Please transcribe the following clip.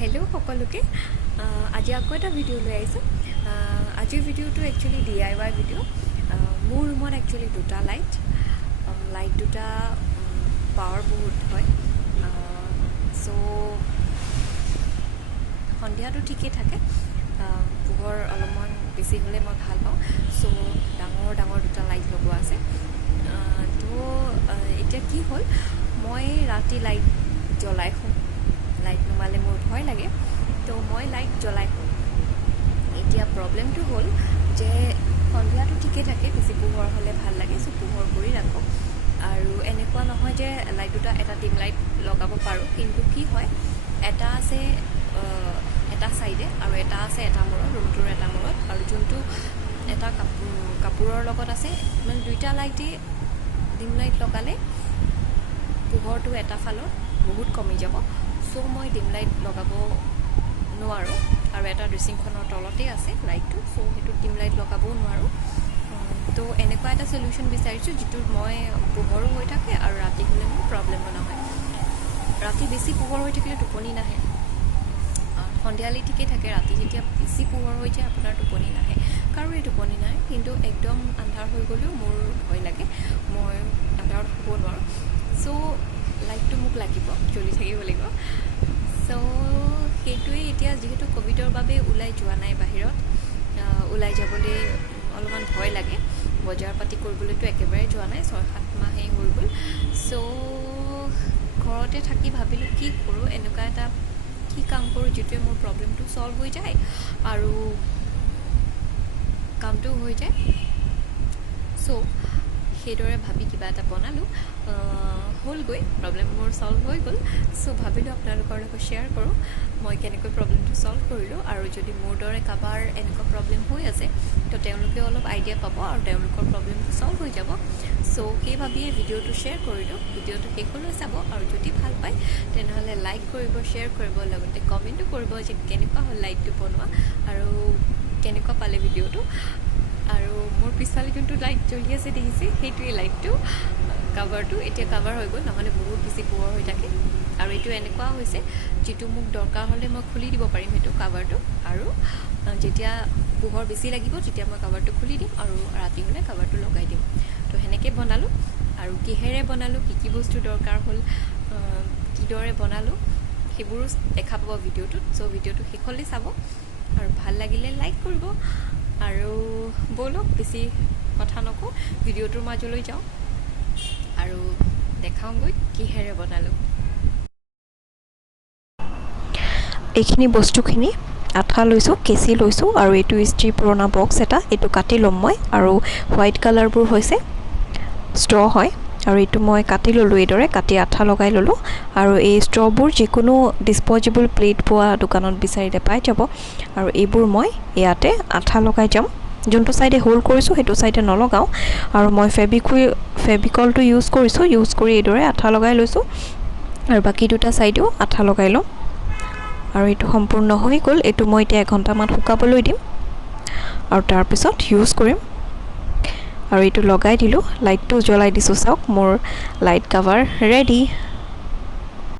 hello' সকলোকে আজি আকৌ এটা ভিডিঅ' লৈ আহিছোঁ আজিৰ ভিডিঅ'টো একচুৱেলি DIY ভিডিঅ' মোৰ ৰুমত একচুৱেলি দুটা লাইট দুটা পাৱাৰ বহুত হয় চ' সন্ধিয়াটো ঠিকেই থাকে পোহৰ অলপমান বেছি হ'লে মই ভাল পাওঁ চ' ডাঙৰ দুটা লাইট লগোৱা আছে তো এতিয়া কি হ'ল মই ৰাতি লাইট জ্বলাই শুওঁ লাইট নুমালে মোৰ ভয় লাগে তো মই লাইট জ্বলাই শুওঁ এতিয়া প্ৰব্লেমটো হ'ল যে সন্ধিয়াটো ঠিকেই থাকে বেছি পোহৰ হ'লে ভাল লাগে চ' পোহৰ কৰি ৰাখোঁ আৰু এনেকুৱা নহয় যে লাইট দুটা এটা ডিম লাইট লগাব পাৰোঁ কিন্তু কি হয় এটা আছে এটা চাইডে আৰু এটা আছে এটা মূৰত ৰুমটোৰ এটা মূৰত আৰু যোনটো এটা কাপোৰৰ লগত আছে মানে দুইটা লাইটেই ডিম লাইট লগালে পোহৰটো এটা ফালত বহুত কমি যাব চ' মই ডিম লাইট লগাব নোৱাৰোঁ আৰু এটা ড্ৰেছিংখনৰ তলতেই আছে লাইটটো চ' সেইটো ডিম লাইট লগাবও নোৱাৰোঁ তো এনেকুৱা এটা চলিউশ্যন বিচাৰিছোঁ যিটোত মই পোহৰো হৈ থাকে আৰু ৰাতি হ'লে মোৰ প্ৰব্লেমো নহয় ৰাতি বেছি পোহৰ হৈ থাকিলে টোপনি নাহে সন্ধিয়ালৈ ঠিকেই থাকে ৰাতি যেতিয়া বেছি পোহৰ হৈ যায় আপোনাৰ টোপনি নাহে কাৰোৰে টোপনি নাহে কিন্তু একদম আন্ধাৰ হৈ গ'লেও মোৰ ভয় লাগে মই আন্ধাৰত শুব নোৱাৰোঁ চ' লাইটটো মোক লাগিব জ্বলি থাকিব লাগিব চ' সেইটোৱেই এতিয়া যিহেতু ক'ভিডৰ বাবে ওলাই যোৱা নাই বাহিৰত ওলাই যাবলৈ অলপমান ভয় লাগে বজাৰ পাতি কৰিবলৈতো একেবাৰে যোৱা নাই 6-7 মাহেই হৈ গ'ল চ' ঘৰতে থাকি ভাবিলোঁ কি কৰোঁ এনেকুৱা এটা কি কাম কৰোঁ যিটোৱে মোৰ প্ৰব্লেমটো ছল্ভ হৈ যায় আৰু কামটো হৈ যায় চ' সেইদৰে ভাবি কিবা এটা বনালোঁ হ'লগৈ প্ৰব্লেম মোৰ ছল্ভ হৈ গ'ল চ' ভাবিলোঁ আপোনালোকৰ লগত শ্বেয়াৰ কৰোঁ মই কেনেকৈ প্ৰব্লেমটো ছল্ভ কৰিলোঁ আৰু যদি মোৰ দৰে কাৰোবাৰ এনেকুৱা প্ৰব্লেম হৈ আছে তো তেওঁলোকে অলপ আইডিয়া পাব আৰু তেওঁলোকৰ প্ৰব্লেমটো ছল্ভ হৈ যাব চ' সেই ভাবিয়ে ভিডিঅ'টো শ্বেয়াৰ কৰিলোঁ ভিডিঅ'টো শেষলৈ চাব আৰু যদি ভাল পায় তেনেহ'লে লাইক কৰিব শ্বেয়াৰ কৰিব লগতে কমেণ্টো কৰিব যে কেনেকুৱা হ'ল লাইটটো বনোৱা আৰু কেনেকুৱা পালে ভিডিঅ'টো আৰু মোৰ পিছফালে যোনটো লাইট জ্বলি আছে দেখিছে সেইটোৱে লাইটটো কাভাৰটো এতিয়া কাভাৰ হৈ গ'ল নহ'লে বহুত বেছি পোহৰ হৈ থাকে আৰু এইটো এনেকুৱা হৈছে যিটো মোক দৰকাৰ হ'লে মই খুলি দিব পাৰিম সেইটো কাভাৰটো আৰু যেতিয়া পোহৰ বেছি লাগিব তেতিয়া মই কাভাৰটো খুলি দিম আৰু ৰাতি হ'লে কাভাৰটো লগাই দিম তো সেনেকৈ বনালোঁ আৰু কিহেৰে বনালোঁ কি বস্তু দৰকাৰ হ'ল কিদৰে বনালোঁ সেইবোৰো দেখা পাব ভিডিঅ'টোত চ' ভিডিঅ'টো শেষলৈ চাব আৰু ভাল লাগিলে লাইক কৰিব আৰু ব'লক বেছি কথা নকওঁ ভিডিঅ'টোৰ মাজলৈ যাওঁ আৰু দেখাওঁগৈ কিহেৰে বনালোঁ এইখিনি বস্তুখিনি আঠা লৈছোঁ কেঁচি লৈছোঁ আৰু এইটো ইষ্ট্ৰি পুৰণা বক্স এটা এইটো কাটি ল'ম মই আৰু হোৱাইট কালাৰবোৰ হৈছে ষ্ট্ৰ হয় আৰু এইটো মই কাটি ল'লোঁ এইদৰে কাটি আঠা লগাই ল'লোঁ আৰু এই ষ্ট্ৰবোৰ যিকোনো ডিছপ'জেবল প্লেট পোৱা দোকানত বিচাৰিলে পাই যাব আৰু এইবোৰ মই ইয়াতে আঠা লগাই যাম যোনটো চাইডে হোল্ড কৰিছোঁ সেইটো চাইডে নলগাওঁ আৰু মই ফেভিকলটো ইউজ কৰিছোঁ ইউজ কৰি এইদৰে আঠা লগাই লৈছোঁ আৰু বাকী দুটা চাইডেও আঠা লগাই লওঁ আৰু এইটো সম্পূৰ্ণ হৈ গ'ল এইটো মই এতিয়া 1 ঘণ্টামান শুকাবলৈ দিম আৰু তাৰপিছত ইউজ কৰিম আৰু এইটো লগাই দিলোঁ লাইটটো জ্বলাই দিছোঁ চাওক মোৰ লাইট কাভাৰ ৰেডি